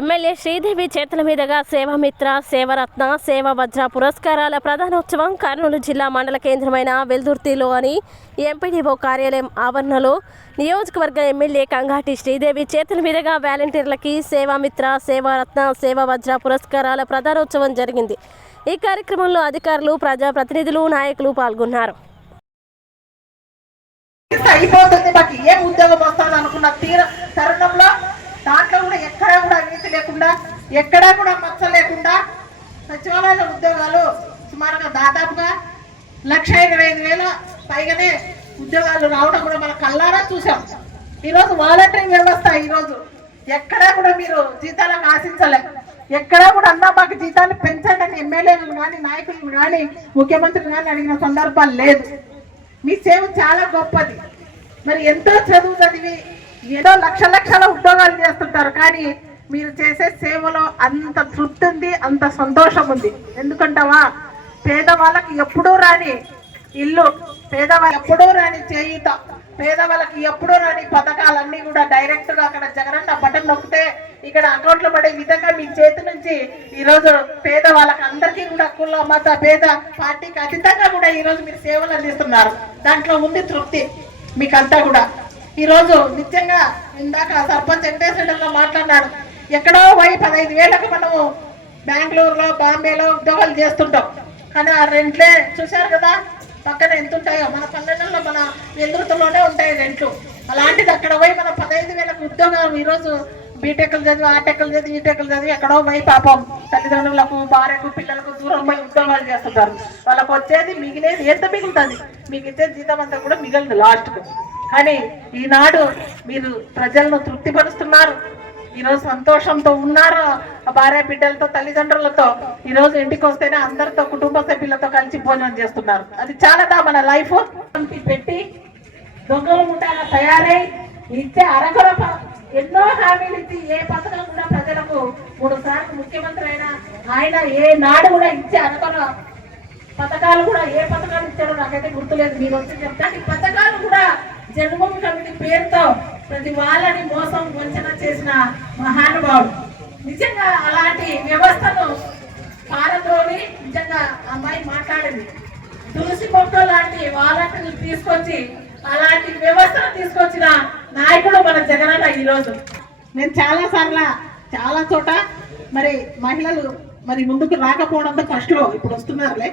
MLA Sridevi చేతుల మీదుగా సేవామిత్ర సేవరత్న సేవ వజ్ర పురస్కారాల ప్రధానోత్సవం కర్నూలు జిల్లా మండల కేంద్రమైన వెల్దుర్తిలో అని ఎంపీడీఓ కార్యాలయం ఆవరణలో నియోజకవర్గ ఎమ్మెల్యే కంగాటి శ్రీదేవి చేతుల మీదుగా వాలంటీర్లకి సేవామిత్ర సేవారత్న సేవ వజ్ర పురస్కారాల ప్రధానోత్సవం జరిగింది. ఈ కార్యక్రమంలో అధికారులు ప్రజాప్రతినిధులు నాయకులు పాల్గొన్నారు. అయిపోతుంది మాకు ఏం ఉద్యోగం వస్తుంది అనుకున్న తీర తరుణంలో దాంట్లో కూడా ఎక్కడా కూడా అవినీతి లేకుండా ఎక్కడా కూడా మచ్చ లేకుండా సచివాలయ ఉద్యోగాలు సుమారుగా దాదాపుగా లక్ష ఇరవై ఐదు వేల పైగానే ఉద్యోగాలు రావడం కూడా మన కళ్ళారా చూసాం ఈరోజు వాలంటరీ వ్యవస్థ ఈరోజు ఎక్కడా కూడా మీరు జీతాలకు ఆశించలే. ఎక్కడా కూడా అన్నా మాకు జీతాలు పెంచండి అని ఎమ్మెల్యేలను కానీ నాయకులను కానీ ముఖ్యమంత్రి కానీ అడిగిన సందర్భాలు లేదు. మీ సేవ చాలా గొప్పది. మరి ఎంతో చదువు చదివి ఏదో లక్ష లక్షల ఉద్యోగాలు చేస్తుంటారు కానీ మీరు చేసే సేవలో అంత తృప్తి ఉంది అంత సంతోషం ఉంది. ఎందుకంటావా? పేదవాళ్ళకి ఎప్పుడూ రాని ఇల్లు పేదవాళ్ళకి ఎప్పుడూ రాని చేయుత పేదవాళ్ళకి ఎప్పుడూ రాని పథకాలన్నీ కూడా డైరెక్ట్గా అక్కడ జగనన్న బటన్ నొక్కితే ఇక్కడ అకౌంట్లో పడే విధంగా మీ చేతి నుంచి ఈరోజు పేదవాళ్ళకి అందరికీ కూడా కుల మత పేద పార్టీకి అతీతంగా కూడా ఈరోజు మీరు సేవలు అందిస్తున్నారు. దాంట్లో ఉంది తృప్తి మీకంతా కూడా. ఈరోజు నిత్యంగా ఇందాక సర్పంచ్ వెంకటేశ్వరంలో మాట్లాడినాడు. ఎక్కడో పోయి పదహైదు వేలకు మనము బెంగళూరులో బాంబేలో ఉద్యోగాలు చేస్తుంటాం. కానీ ఆ రెంట్లే చూశారు కదా పక్కన ఎంత ఉంటాయో. మన పల్లెలలో మన ఎదురుతలోనే ఉంటాయి రెంట్లు. అలాంటిది అక్కడ పోయి మన పదహైదు వేలకు ఉద్యోగం ఈరోజు బీటెక్లు చదివి ఆ టెక్లు చదివి ఈ టెక్లు చదివి ఎక్కడో పోయి పాపం తల్లిదండ్రులకు భార్యకు పిల్లలకు దూరం పోయి ఉద్యోగాలు చేస్తుంటారు. వాళ్ళకు వచ్చేది మిగిలేది ఎంత మిగులుతుంది? మిగిలితే జీతం అంతా కూడా మిగలదు లాస్ట్కు. కానీ ఈనాడు మీరు ప్రజలను తృప్తిపరుస్తున్నారు. ఈరోజు సంతోషంతో ఉన్నారు? ఆ భార్య బిడ్డలతో తల్లిదండ్రులతో? ఈ రోజు ఇంటికి వస్తేనే అందరితో కుటుంబ సభ్యులతో కలిసి భోజనం చేస్తున్నారు. అది చాలా మన లైఫ్? పెట్టి దొంగలు ముఠాగా తయారై ఇచ్చే అరకొర ఎన్నో హామీలు ఇచ్చి ఏ పథకం కూడా ప్రజలకు మూడు సార్లు ముఖ్యమంత్రి అయినా ఆయన ఏ నాడు కూడా ఇచ్చే అరకొర పథకాలు కూడా ఏ పథకాలు ఇచ్చారో నాకైతే గుర్తులేదు. మీరు వచ్చి చెప్తాను ఈ పథకాలు కూడా జన్మభూమి కమిటీ పేరుతో ప్రతి వాళ్ళని మోసం వంచన చేసిన మహానుభావుడు. నిజంగా అలాంటి వ్యవస్థను పారద్రోని నిజంగా అమ్మాయి మాట్లాడింది. తులసి మొక్క లాంటి వాలంటీర్లు తీసుకొచ్చి అలాంటి వ్యవస్థను తీసుకొచ్చిన నాయకుడు మన జగనన్న ఈరోజు. నేను చాలా సార్లు చాలా చోట మరి మహిళలు మరి ముందుకు రాకపోవడంతో ఫస్ట్లో ఇప్పుడు వస్తున్నారులే.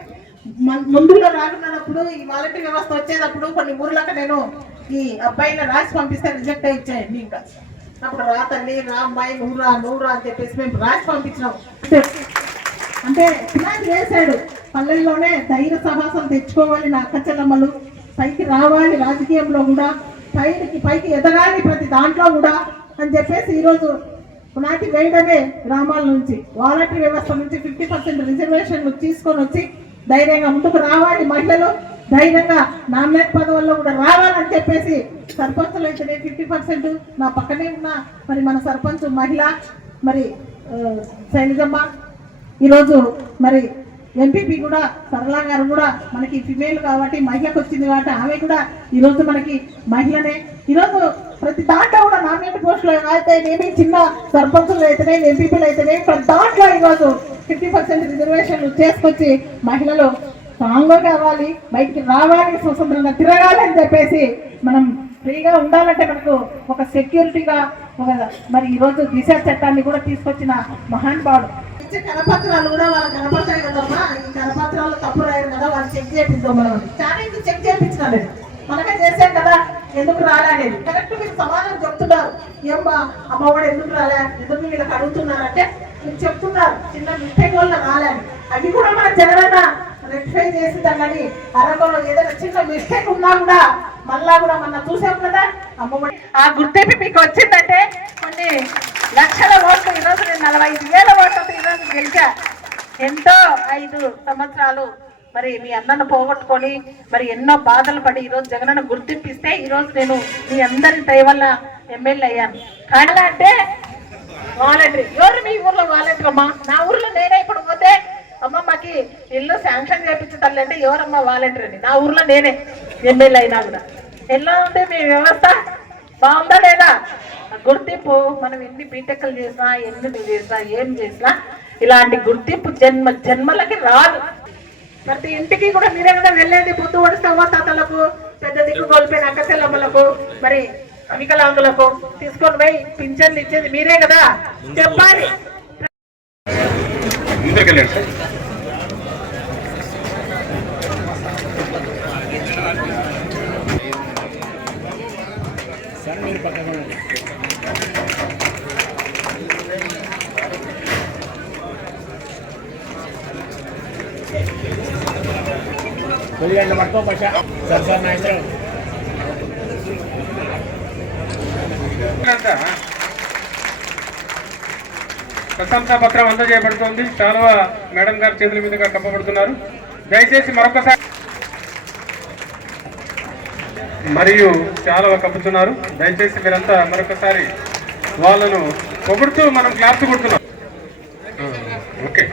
ముందులో రాకున్నప్పుడు ఈ వాలంటీర్ వ్యవస్థ వచ్చేటప్పుడు కొన్ని ఊర్లకు నేను ఈ అబ్బాయిని రాసి పంపిస్తే రిజెక్ట్ ఇచ్చాయండి ఇంకా. అప్పుడు రా తల్లి రా అమ్మాయి నూరా నూరా అని చెప్పేసి మేము రాసి పంపించినాం. అంటే ప్లాన్ చేశాడు. పల్లెల్లోనే ధైర్య సాహసం తెచ్చుకోవాలి నా అక్క చెల్లమ్మలు. పైకి రావాలి రాజకీయంలో కూడా. పైకి పైకి ఎదగాలి ప్రతి దాంట్లో కూడా అని చెప్పేసి ఈరోజు నాటి వేయడమే గ్రామాల నుంచి. వాలంటరీ వ్యవస్థ నుంచి ఫిఫ్టీ పర్సెంట్ రిజర్వేషన్లు తీసుకొని వచ్చి ధైర్యంగా ముందుకు రావాలి మహిళలు. ధైర్యంగా నామినేట్ పదవుల్లో కూడా రావాలని చెప్పేసి సర్పంచులు అయితేనే ఫిఫ్టీ పర్సెంట్ నా పక్కనే ఉన్న మరి మన సర్పంచ్ మహిళ మరి శైలజమ్మ. ఈరోజు మరి ఎంపీపీ కూడా సరళ గారు కూడా మనకి ఫిమేల్ కాబట్టి మహిళకు వచ్చింది కాబట్టి ఆమె కూడా ఈరోజు మనకి మహిళనే. ఈరోజు ప్రతి దాంట్లో కూడా నామినేట్ పోస్టులు అయితేనేమి చిన్న సర్పంచులు అయితేనే ఎంపీపీలు అయితేనే ప్రతి దాంట్లో ఈరోజు ఫిఫ్టీ పర్సెంట్ రిజర్వేషన్లు చేసుకొచ్చి మహిళలు స్ట్రాంగ్గా అవ్వాలి బయటికి రావాలి స్వతంత్రంగా తిరగాలి అని చెప్పేసి మనం ఫ్రీగా ఉండాలంటే మనకు ఒక సెక్యూరిటీగా ఒక మరి ఈరోజు దిశ చట్టాన్ని కూడా తీసుకొచ్చిన మహానుభావుడు ఇచ్చే కరపత్రాలు కూడా వాళ్ళ కనపడతాయి కదమ్మా. ఈ కరపత్రాలు తప్పు రాయరు కదా వాళ్ళు చెక్ చేపిద్దాం మనం. చాలా ఇది చెక్ చేయించిన లేదు మనమే చేశాం కదా ఎందుకు రాలేదు కరెక్ట్ మీరు సమాధానం చెప్తున్నారు. ఏమ్మా అమ్మవాడు ఎందుకు రాలే? ఎందుకు వీళ్ళకి అడుగుతున్నారంటే మీరు చెప్తున్నారు. చిన్న మిస్టేక్ వల్ల రాలే అవి కూడా మన జనరేనా రెక్టిఫై చేసి దాన్ని అరకొలో ఏదైనా చిన్న మిస్టేక్ ఉన్నా కూడా మళ్ళా కూడా మన చూసాం కదా? అమ్మఒడి ఆ గుర్తింపు మీకు వచ్చిందంటే కొన్ని లక్షల ఓట్లు ఈరోజు నేను నలభై ఐదు వేల ఓట్లతో ఈరోజు గెలిచా. ఎంతో ఐదు సంవత్సరాలు మరి మీ అన్నను పోగొట్టుకొని మరి ఎన్నో బాధలు పడి ఈరోజు జగనన్న గుర్తింపిస్తే ఈరోజు నేను మీ అందరి దయ వల్ల ఎమ్మెల్యే అయ్యాను. కానీ అంటే వాలంటరీ. ఎవరు మీ ఊర్లో వాలంటరీ అమ్మా? నా ఊర్లో నేనే ఇప్పుడు పోతే అమ్మ మాకి ఇల్లు శాంక్షన్ చేయించు తల్లి అంటే ఎవరమ్మా వాలంటీర్ని? అని నా ఊర్లో నేనే ఎమ్మెల్యే అయినా కూడా. ఎలా ఉంది మీ వ్యవస్థ బాగుందా లేదా? గుర్తింపు మనం ఎన్ని బీటెక్లు చేసినా ఎన్ని చేసినా ఏం చేసినా ఇలాంటి గుర్తింపు జన్మ జన్మలకి రాదు. ప్రతి ఇంటికి కూడా మీరే కదా వెళ్ళేది పొద్దు వడిస్తావా తాతలకు పెద్ద దిక్కు కోల్పోయిన అక్క చెల్లమ్మలకు మరి వికలాంగులకు తీసుకొని పోయి పింఛన్లు ఇచ్చేది మీరే కదా? చెప్పాలి. ముందరికి వెళ్ళండి సార్ కొద్దిగంట పట్టుకో పచ్చ. సార్ సార్ నా ఇష్టం ప్రశంసా పత్రం అందజేయబడుతోంది. చాలా మేడం గారి చేతుల మీదుగా కప్పబడుతున్నారు. దయచేసి మరొకసారి మరియు చాలా కప్పుతున్నారు దయచేసి మీరంతా మరొకసారి వాళ్ళను పొగుడుతూ మనం క్లాప్స్ కొడుతున్నాం. ఓకే.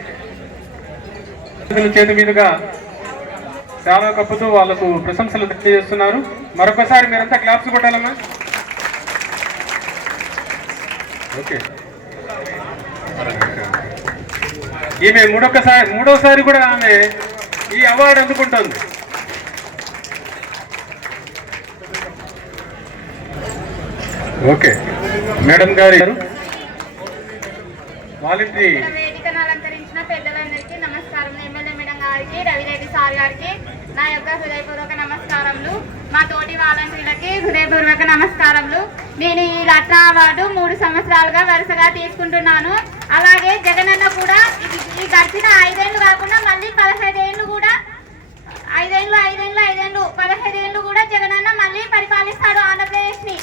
చేతి మీదుగా చాలా కప్పుతూ వాళ్ళకు ప్రశంసలు తెలియజేస్తున్నారు. మరొకసారి మీరంతా క్లాప్స్ కొట్టాలమ్మా. ఓకే. ఈమె మూడొకసారి మూడోసారి కూడా ఆమె ఈ అవార్డు అందుకుంటుంది. ఓకే. మేడం గారి వాలంటరీ. వేదికను అలంకరించిన పెద్దలందరికీ నమస్కారం ఎమ్మెల్యే మేడం గారికి రవిరెడ్డి సార్ గారికి నా యొక్క హృదయపూర్వక నమస్కారములు. మా తోటి వాలంటీర్లకి హృదయపూర్వక నమస్కారములు. నేను ఈ రత్న అవార్డు మూడు సంవత్సరాలుగా వరుసగా తీసుకుంటున్నాను. అలాగే జగనన్న కూడా ఈ గడిచిన ఐదేళ్ళు కాకుండా మళ్ళీ పదహైదేళ్ళు కూడా ఐదేళ్ళు ఐదేళ్ళు ఐదేళ్ళు పదహైదేళ్ళు కూడా జగనన్న మళ్ళీ పరిపాలిస్తాడు ఆంధ్రప్రదేశ్ని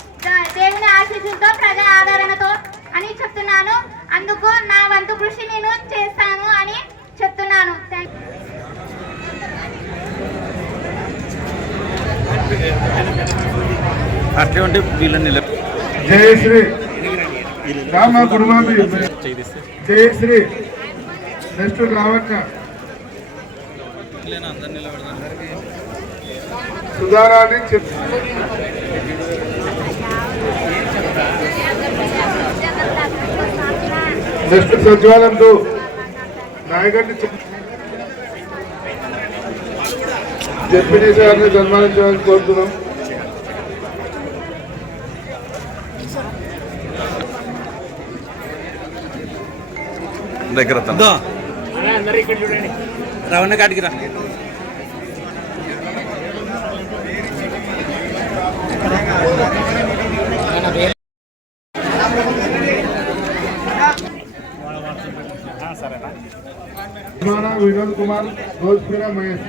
దేవుని ఆశీస్సులతో ప్రజల ఆదరణతో అని చెప్తున్నాను. అందుకు నా వంతు కృషి నేను చేస్తాను అని చెప్తున్నాను. వీళ్ళని జయశ్రీ రామ గురువామి జయశ్రీ నెక్స్ట్ రావక్క. సుధారాణి చెప్ నెక్స్ట్ సచివాలయం టూ నాయకుడిని జెడ్పీటీసీ గారిని సన్మానించాలని కోరుతున్నాం. దగ్గర. అందరు ఇక్కడ చూడండి. రవణ కాటికి రా. వినోద్ కుమార్ భోజ్పుర మహేష్.